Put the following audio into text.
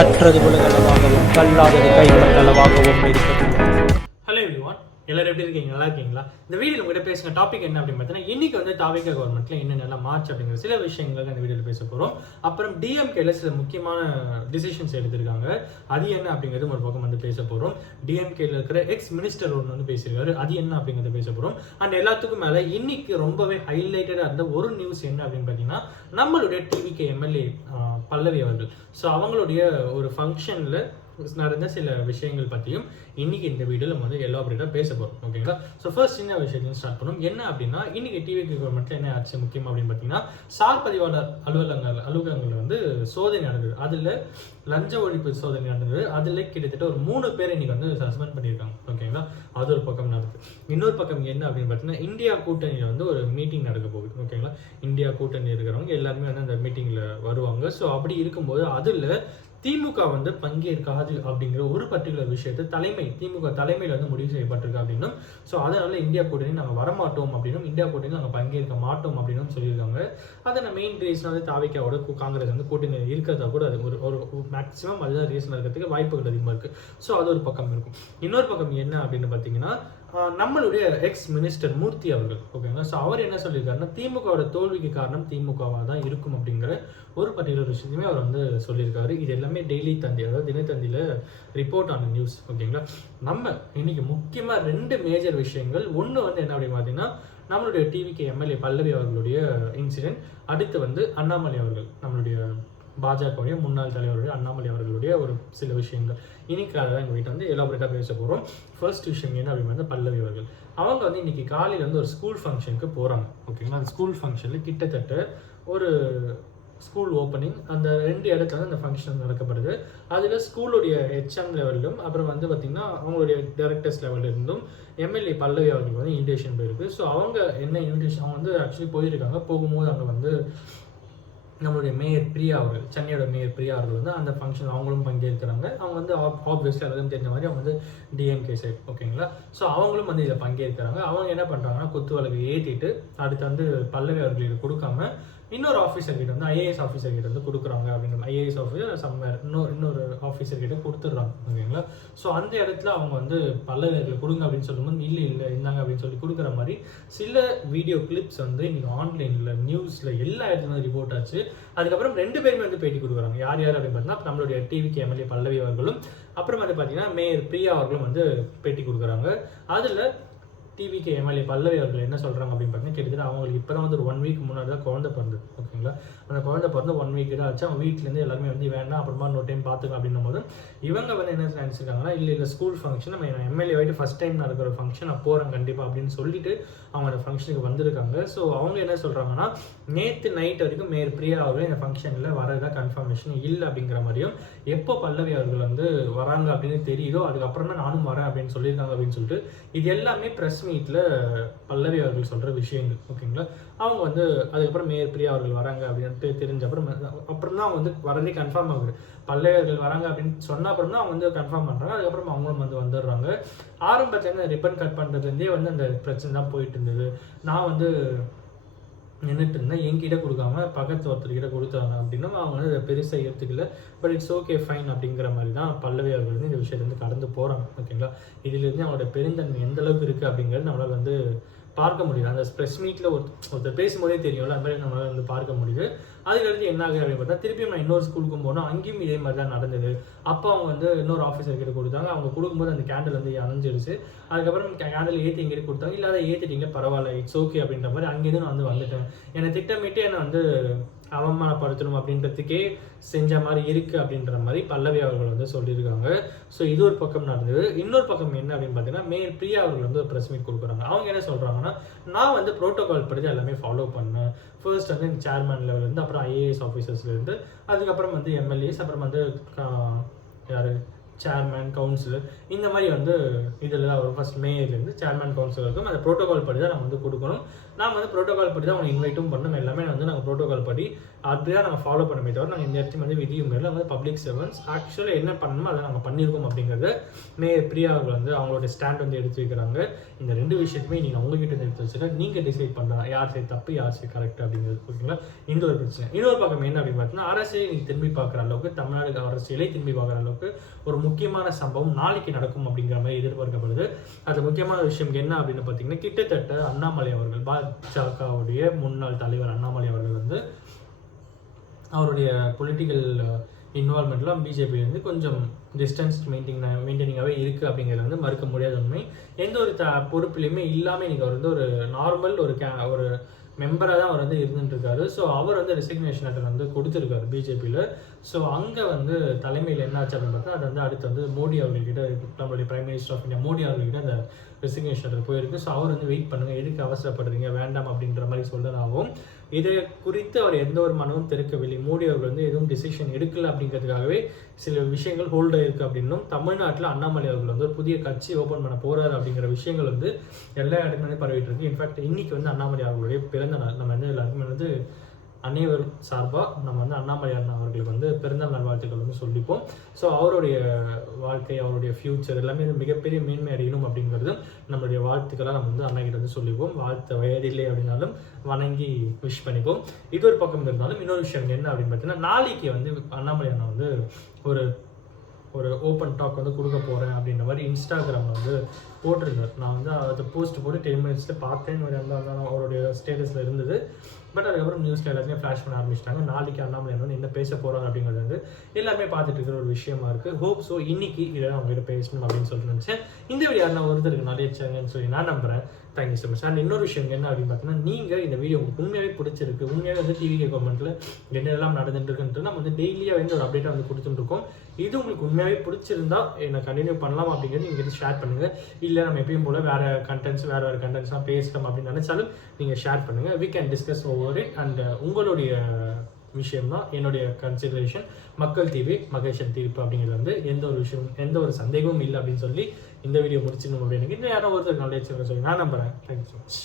கற்றது உலகளவாகவும் கல்லாதது கைவிடங்களவாகவும் இருக்கிறது. Hello everyone, எல்லாரும் எப்படி இருக்கீங்க? நல்லா இருக்கீங்களா? இந்த வீடியோவில் உங்கள்கிட்ட பேசுகிற டாபிக் என்ன அப்படின்னு பார்த்தீங்கன்னா, இன்னைக்கு வந்து தாவேக கவர்மெண்ட்ல என்னென்னலாம் மார்ச் அப்படிங்கிற சில விஷயங்கள் இந்த வீடியோவில் பேச போகிறோம். அப்புறம் டிஎம்கேல சில முக்கியமான டிசிஷன்ஸ் எடுத்திருக்காங்க, அது என்ன அப்படிங்கிறது ஒரு பக்கம் வந்து பேச போகிறோம். டிஎம்கேல இருக்கிற எக்ஸ் மினிஸ்டர் ஒன்று வந்து பேசியிருக்காரு, அது என்ன அப்படிங்கிறத பேச போகிறோம். அண்ட் எல்லாத்துக்கும் மேலே இன்னைக்கு ரொம்பவே ஹைலைட்டடாக இருந்த ஒரு நியூஸ் என்ன அப்படின்னு பார்த்தீங்கன்னா, நம்மளுடைய டிவிகே எம்எல்ஏ பல்லவி அவர்கள், ஸோ அவங்களுடைய ஒரு ஃபங்க்ஷனில் நடந்த சில விஷயங்கள் பற்றியும் இன்னைக்கு இந்த வீடியோவில் நம்ம வந்து எல்லா அப்டேட்டாக பேச போகிறோம். ஓகேங்களா? ஸோ ஃபர்ஸ்ட் சின்ன விஷயத்தையும் ஸ்டார்ட் பண்ணும். என்ன அப்படின்னா, இன்னைக்கு டிவிகே கவர்மெண்ட்டில் என்ன ஆச்சு முக்கியம் அப்படின்னு பார்த்தீங்கன்னா, சார் பதிவாளர் அலுவலகங்கள் வந்து சோதனை நடந்தது. அதில் லஞ்ச ஒழிப்பு சோதனை நடந்தது. அதில் கிட்டத்தட்ட ஒரு 3 பேர் இன்னைக்கு வந்து சஸ்பெண்ட் பண்ணியிருக்காங்க. ஓகேங்களா? அது ஒரு பக்கம் நடக்குது. இன்னொரு பக்கம் என்ன அப்படின்னு பார்த்தீங்கன்னா, இந்தியா கூட்டணியில் வந்து ஒரு மீட்டிங் நடக்க போகுது. ஓகேங்களா? இந்தியா கூட்டணி இருக்கிறவங்க எல்லாருமே வந்து அந்த மீட்டிங்கில் வருவாங்க. ஸோ அப்படி இருக்கும்போது அதில் திமுக வந்து பங்கேற்காது அப்படிங்கிற ஒரு பர்டிகுலர் விஷயத்தை திமுக தலைமையில் வந்து முடிவு செய்யப்பட்டிருக்கு அப்படின்னும், ஸோ அதனால இந்தியா கூட்டணி நாங்கள் வரமாட்டோம் அப்படின்னும், இந்தியா கூட்டணி நாங்கள் பங்கேற்க மாட்டோம் அப்படின்னு சொல்லியிருக்காங்க. அதை மெயின் ரீசன் வந்து தாவேக்காவோட காங்கிரஸ் வந்து கூட்டணி இருக்கிறதா கூட அது ஒரு மேக்ஸிமம் அதுதான் ரீசன் இருக்கிறதுக்கு வாய்ப்புகள் அதிகமாக இருக்குது. ஸோ அது ஒரு பக்கம் இருக்கும். இன்னொரு பக்கம் என்ன அப்படின்னு பார்த்தீங்கன்னா, நம்மளுடைய எக்ஸ் மினிஸ்டர் மூர்த்தி அவர்கள், ஓகேங்களா, ஸோ அவர் என்ன சொல்லியிருக்காருன்னா, திமுகவோட தோல்விக்கு காரணம் திமுகவாக தான் இருக்கும் அப்படிங்கிற ஒரு பர்டிகுலர் விஷயத்தையுமே அவர் வந்து சொல்லியிருக்காரு. இது எல்லாமே டெய்லி தந்தி, அதாவது தினத்தந்தியில் ரிப்போர்ட் ஆன நியூஸ். ஓகேங்களா? நம்ம இன்னைக்கு முக்கியமாக 2 மேஜர் விஷயங்கள். ஒன்று வந்து என்ன அப்படின்னு பார்த்தீங்கன்னா, நம்மளுடைய டிவிகே எம்எல்ஏ பல்லவி அவர்களுடைய இன்சிடென்ட். அடுத்து வந்து அண்ணாமலை அவர்கள், நம்மளுடைய பாஜகவுடைய முன்னாள் தலைவருடைய அண்ணாமலை அவர்களுடைய ஒரு சில விஷயங்கள். இன்னைக்கு அதை தான் எங்கள் வீட்டை வந்து எலாபரேட்டாக பேச போகிறோம். ஃபர்ஸ்ட் விஷயம் என்ன அப்படின்னு வந்து பல்லவி அவர்கள், அவங்க வந்து இன்னைக்கு காலையில் வந்து ஒரு ஸ்கூல் ஃபங்க்ஷனுக்கு போகிறாங்க. ஓகேங்களா? அந்த ஸ்கூல் ஃபங்க்ஷனில் கிட்டத்தட்ட ஒரு ஸ்கூல் ஓப்பனிங், அந்த 2 இடத்துல வந்து அந்த ஃபங்க்ஷன் நடக்கப்படுது. அதில் ஸ்கூலுடைய ஹெச்எம் லெவலிலும் அப்புறம் வந்து பார்த்திங்கன்னா அவங்களுடைய டைரக்டர்ஸ் லெவலில் இருந்தும் எம்எல்ஏ பல்லவி அவர்களுக்கு வந்து இன்விடேஷன் போயிருக்கு. ஸோ அவங்க என்ன இன்விடேஷன் அவங்க வந்து ஆக்சுவலி போயிருக்காங்க. போகும்போது அங்கே வந்து நம்மளுடைய மேயர் பிரியா அவர்கள், சென்னையோட மேயர் பிரியா அவர்கள் வந்து அந்த ஃபங்க்ஷன் அவங்களும் பங்கேற்கிறாங்க. அவங்க வந்து ஆப்வியஸ்லி எல்லாருக்கும் தெரிஞ்ச மாதிரி அவங்க வந்து டிஎம்கே சைட். ஓகேங்களா? ஸோ அவங்களும் வந்து இதில் பங்கேற்கிறாங்க. அவங்க என்ன பண்ணுறாங்கன்னா, குத்து விளக்கு ஏற்றிட்டு அடுத்து வந்து பல்லவி அவர்களுக்கு கொடுக்காம இன்னொரு ஆஃபீஸர் கிட்ட வந்து ஐஏஎஸ் ஆஃபீஸர் கிட்ட வந்து கொடுக்குறாங்க. அப்படிங்கிற ஐஏஎஸ் ஆஃபீஸர் சம்மர் இன்னொரு ஆஃபீஸர் கிட்ட கொடுத்துட்றாங்க. ஓகேங்களா? ஸோ அந்த இடத்துல அவங்க வந்து பல்லவியர்கள் கொடுங்க அப்படின்னு சொல்லும்போது இல்லை இருந்தாங்க அப்படின்னு சொல்லி கொடுக்குற மாதிரி சில வீடியோ கிளிப்ஸ் வந்து இன்னைக்கு ஆன்லைனில் நியூஸில் எல்லா இடத்துலையும் ரிப்போர்ட் ஆச்சு. அதுக்கப்புறம் 2 பேருமே வந்து பேட்டி கொடுக்குறாங்க. யார் அப்படின்னு பார்த்தீங்கன்னா, நம்மளுடைய டிவிகே எம்எல்ஏ பல்லவி அவர்களும் அப்புறம் வந்து பார்த்தீங்கன்னா மேயர் பிரியா அவர்களும் வந்து பேட்டி கொடுக்குறாங்க. அதில் டிவிகே எம்எல்ஏ பல்லவி அவர்கள் என்ன சொல்கிறாங்க அப்படின்னு பார்த்தீங்கன்னா, கிட்டத்தட்ட அவங்களுக்கு இப்போ தான் வந்து ஒரு 1 வீக் முன்னாடி தான் குழந்தை பிறந்தது. ஓகேங்களா? அந்த குழந்தை பிறந்து 1 வீக் தான் ஆச்சு. அவங்க வீட்டிலேருந்து எல்லாருமே வந்து வேண்டாம், அப்புறமா இன்னொரு டைம் பார்த்துக்கலாம் அப்படின்னும் போது இவங்க வந்து என்ன நினச்சிருக்காங்கன்னா, இல்லை ஸ்கூல் ஃபங்க்ஷன் நம்ம எம்எல்ஏ ஆகிட்டு ஃபஸ்ட் டைம் நடக்கிற ஃபங்க்ஷன் நான் போகிறேன் கண்டிப்பாக அப்படின்னு சொல்லிட்டு அவங்க அந்த ஃபங்க்ஷனுக்கு வந்திருக்காங்க. ஸோ அவங்க என்ன சொல்கிறாங்கன்னா, நேற்று நைட் வரைக்கும் மேயர் பிரியா அவர்கள் இந்த ஃபங்க்ஷனில் வரதா கன்ஃபர்மேஷன் இல்லை அப்படிங்கிற மாதிரியும், எப்போ பல்லவி அவர்கள் வந்து வராங்க அப்படின்னு தெரியுதோ அதுக்கப்புறம் தான் நானும் வரேன் அப்படின்னு சொல்லியிருக்காங்க அப்படின்னு சொல்லிட்டு இது எல்லாமே ப்ரெஸ் மீட்டில் பல்லவி அவர்கள் சொல்கிற விஷயங்கள். ஓகேங்களா? அவங்க வந்து அதுக்கப்புறம் மேயர் பிரியா அவர்கள் வராங்க அப்படின்ட்டு தெரிஞ்ச அப்புறம் தான் அவங்க வந்து வரதே கன்ஃபார்ம் ஆகுது. பல்லவி அவர்கள் வராங்க அப்படின்னு சொன்ன அப்புறம் தான் அவங்க வந்து கன்ஃபார்ம் பண்ணுறாங்க. அதுக்கப்புறம் அவங்களும் வந்து வந்துடுறாங்க. ஆரம்பத்தில் ரிப்பன் கட் பண்ணுறதுலேருந்தே வந்து அந்த பிரச்சனை தான் போயிட்டு இருந்தது. நான் வந்து நின்றுட்டு இருந்தேன், என்கிட்ட கொடுக்காம பக்கத்து ஒருத்தர்கிட்ட கொடுத்தாங்க அப்படின்னா அவங்க வந்து அதை பெருசாக ஏற்றுக்கல. பட் இட்ஸ் ஓகே ஃபைன் அப்படிங்கிற மாதிரி தான் பல்லவி அவர்கள் வந்து இந்த விஷயத்துலேருந்து கடந்து போகிறாங்க. ஓகேங்களா? இதுலேருந்து அவங்களோட பெருந்தன்மை எந்த அளவுக்கு இருக்குது அப்படிங்கிறது நம்மளால் வந்து பார்க்க முடியுது. அந்த ப்ரெஸ் மீட்டில் ஒருத்தர் பேசும்போதே தெரியும்ல, அந்த மாதிரி நம்மளால் வந்து பார்க்க முடியுது. அதுக்கடுத்து என்ன ஆகுது அப்படின்னு பார்த்தா, திருப்பியும் நான் இன்னொரு ஸ்கூலுக்கும் போனோம், அங்கேயும் இதே மாதிரி தான் நடந்தது. அப்போ அவங்க வந்து இன்னொரு ஆஃபீஸர் கிட்ட கொடுத்தாங்க. அவங்க கொடுக்கும்போது அந்த கேண்டில் வந்து அணைஞ்சிருச்சு. அதுக்கப்புறம் கேண்டில் ஏற்றி எங்கிட்ட கொடுத்தாங்க. இல்லை அதை ஏற்றிட்டீங்களே பரவாயில்ல, இட்ஸ் ஓகே அப்படின்ற மாதிரி அங்கேருந்து நான் வந்து வந்துட்டேன். என்னை திட்டமிட்டு என்னை வந்து அவமானப்படுத்தணும் அப்படின்றதுக்கே செஞ்ச மாதிரி இருக்குது அப்படின்ற மாதிரி பல்லவி அவர்கள் வந்து சொல்லியிருக்காங்க. ஸோ இது ஒரு பக்கம் நடந்தது. இன்னொரு பக்கம் என்ன அப்படின்னு பார்த்தீங்கன்னா, மேயர் பிரியா அவர்கள் வந்து ஒரு ப்ரெஸ் மீட் கொடுக்குறாங்க. அவங்க என்ன சொல்கிறாங்கன்னா, நான் வந்து ப்ரோட்டோகால் படி எல்லாமே ஃபாலோ பண்ணேன். ஃபர்ஸ்ட் வந்து சேர்மன் லெவலேருந்து, அப்புறம் ஐஏஎஸ் ஆஃபீஸர்ஸ்லேருந்து, அதுக்கப்புறம் வந்து எம்எல்ஏஸ், அப்புறம் வந்து யார் சேர்மேன் கவுன்சிலர், இந்த மாதிரி வந்து இதில் அவர் ஃபர்ஸ்ட் மேயர்லேருந்து சேர்மேன் கவுன்சிலர் இருக்கும். அந்த ப்ரோட்டோகால் படி தான் நம்ம வந்து கொடுக்கணும். நாங்கள் வந்து ப்ரோட்டோகால் படி தான் அவங்க இன்வைட்டும் பண்ணணும். எல்லாமே வந்து நாங்கள் ப்ரோட்டோகால் படி அப்படிதான் நாங்கள் ஃபாலோ பண்ணமே தவிர நாங்கள் இந்த இடத்துல வந்து விதியும் மேலே வந்து பப்ளிக் சர்வன்ஸ் ஆக்சுவலாக என்ன பண்ணணுமோ அதை நாங்கள் பண்ணியிருக்கோம் அப்படிங்கிறத பிரியா அவர்கள் வந்து அவங்களோட ஸ்டாண்ட் வந்து எடுத்து வைக்கிறாங்க. இந்த 2 விஷயத்துமே நீங்கள் உங்ககிட்ட எடுத்து வச்சுட்டு நீங்கள் டிசைட் பண்ணலாம் யார் சரி தப்பு யார் சரி கரெக்ட் அப்படிங்கிறது. ஓகேங்களா? இந்த ஒரு பிரச்சனை. இன்னொரு பக்கம் என்ன அப்படின்னு பார்த்தீங்கன்னா, அரசியலை நீங்கள் திரும்பி பார்க்குற அளவுக்கு, தமிழ்நாடு அரசியலை திரும்பி பார்க்குற அளவுக்கு ஒரு முக்கியமான சம்பவம் நாளைக்கு நடக்கும் அப்படிங்கிற மாதிரி எதிர்பார்க்கப்படுது. அது முக்கியமான விஷயம் என்ன அப்படின்னு பார்த்தீங்கன்னா, கிட்டத்தட்ட அண்ணாமலை அவர்கள் பாஜகவுடைய முன்னாள் தலைவர் அண்ணாமலை அவர்கள் வந்து அவருடைய பொலிட்டிக்கல் இன்வால்மெண்ட்லாம் பிஜேபியிலேருந்து கொஞ்சம் டிஸ்டன்ஸ் மெயின்டைனிங்காகவே இருக்குது அப்படிங்கிறது வந்து மறுக்க முடியாத உண்மை. எந்த ஒரு பொறுப்புலையுமே இல்லாமல் இன்றைக்கி அவர் வந்து ஒரு நார்மல் ஒரு மெம்பராக தான் அவர் வந்து இருந்துட்டுருக்காரு. ஸோ அவர் வந்து ரெசிக்னேஷன் லெட்டர் வந்து கொடுத்துருக்காரு பிஜேபியில். ஸோ அங்கே வந்து தலைமையில் என்னாச்சு அப்படின்னு பார்த்தா அது வந்து அடுத்து வந்து மோடி அவர்கள்கிட்ட, நம்மளுடைய prime minister of India Modi அவர்கள்கிட்ட அந்த ரெசிக்னேஷன் லெட்டர் போயிருக்கு. ஸோ அவர் வந்து வெயிட் பண்ணுங்கள், எதுக்கு அவசரப்படுறீங்க, வேண்டாம் அப்படின்ற மாதிரி சொல்கிறதாகவும், இதை குறித்து அவர் எந்த ஒரு மனமும் தெரிவிக்கவில்லை. மோடி அவர்கள் வந்து எதுவும் டிசிஷன் எடுக்கல அப்படிங்கிறதுக்காகவே சில விஷயங்கள் ஹோல்டாக இருக்குது அப்படின்னும், தமிழ்நாட்டில் அண்ணாமலை அவர்கள் வந்து ஒரு புதிய கட்சி ஓப்பன் பண்ண போகிறார் அப்படிங்கிற விஷயங்கள் வந்து எல்லா இடத்துலையுமே பரவிட்டு இருக்கு. இன்ஃபேக்ட் இன்னைக்கு வந்து அண்ணாமலை அவர்களுடைய பிறந்த நாள். நம்ம வந்து எல்லாருக்குமே வந்து அனைவரும் சார்பாக நம்ம வந்து அண்ணாமலை அண்ணா அவர்களுக்கு வந்து பிறந்தநாள் நல்வாழ்த்துக்கள் வந்து சொல்லிப்போம். ஸோ அவருடைய வாழ்க்கை, அவருடைய ஃபியூச்சர் எல்லாமே மிகப்பெரிய மேன்மை அடையணும் அப்படிங்கிறதும் நம்மளுடைய வாழ்த்துக்களாக நம்ம வந்து அண்ணா கிட்ட வந்து சொல்லிப்போம். வாழ்த்த வயதில்லை அப்படின்னாலும் வணங்கி விஷ் பண்ணிப்போம். இது ஒரு பக்கம் இருந்தாலும் இன்னொரு விஷயம் என்ன அப்படின்னு பார்த்தீங்கன்னா, நாளைக்கு வந்து அண்ணாமலை அண்ணா வந்து ஒரு ஓப்பன் டாக் வந்து கொடுக்க போகிறேன் அப்படின்ற மாதிரி இன்ஸ்டாகிராமில் வந்து போட்டிருந்தார். நான் வந்து அதை போஸ்ட் போட்டு 10 மினிட்ஸில் பார்த்தேன். அவருடைய ஸ்டேட்டஸில் இருந்தது. பட் அதுக்கப்புறம் நியூஸில் எல்லாத்தையும் ஃப்ளாஷ் பண்ண ஆரம்பிச்சிட்டாங்க. நாளைக்கு அண்ணாமலை வந்து என்ன பேச போகிறாங்க அப்படிங்கிறது வந்து எல்லாருமே பார்த்துட்டு இருக்கிற ஒரு விஷயமா இருக்குது. ஹோப் ஸோ இன்னைக்கு இதை அவங்ககிட்ட பேசணும் அப்படின்னு சொல்லிட்டு நினச்சேன். இந்த வீடியோ யாருன்னா ஒருத்தருக்கு நிறைய வச்சாங்கன்னு சொல்லி நான் நம்புகிறேன். Thank you so much. அண்ட் இன்னொரு விஷயம் என்ன அப்படின்னு பார்த்தீங்கன்னா, நீங்கள் இந்த வீடியோ உங்களுக்கு உண்மையாகவே பிடிச்சிருக்கு, உண்மையாகவே வந்து டிவிகே கவர்மெண்ட்டில் என்னெல்லாம் நடந்துட்டு இருக்குன்ட்டு நம்ம வந்து டெய்லியாக வந்து ஒரு அப்டேட்டாக வந்து கொடுத்துட்டுருக்கோம். இது உங்களுக்கு உண்மையாகவே பிடிச்சிருந்தா என்னை கண்டினியூ பண்ணலாம் அப்படிங்கிறது நீங்கள் ஷேர் பண்ணுங்கள். இல்லை நம்ம எப்பயும் போல் வேறு கண்டென்ட்ஸ்லாம் பேசலாம் அப்படின்னு நினச்சாலும் நீங்கள் ஷேர் பண்ணுங்கள். We can discuss over it. And உங்களுடைய விஷயம் தான் என்னுடைய கன்சிடரேஷன். மக்கள் தீர்வு மகேஷன் தீர்ப்பு அப்படிங்கிறது வந்து எந்த ஒரு சந்தேகமும் இல்லை அப்படின்னு சொல்லி இந்த வீடியோ முடிச்சிடணும் அப்படின்னு இன்னும் யாரோ ஒருத்தர் நல்ல சொல்லி நான் நம்புகிறேன். Thank you so much.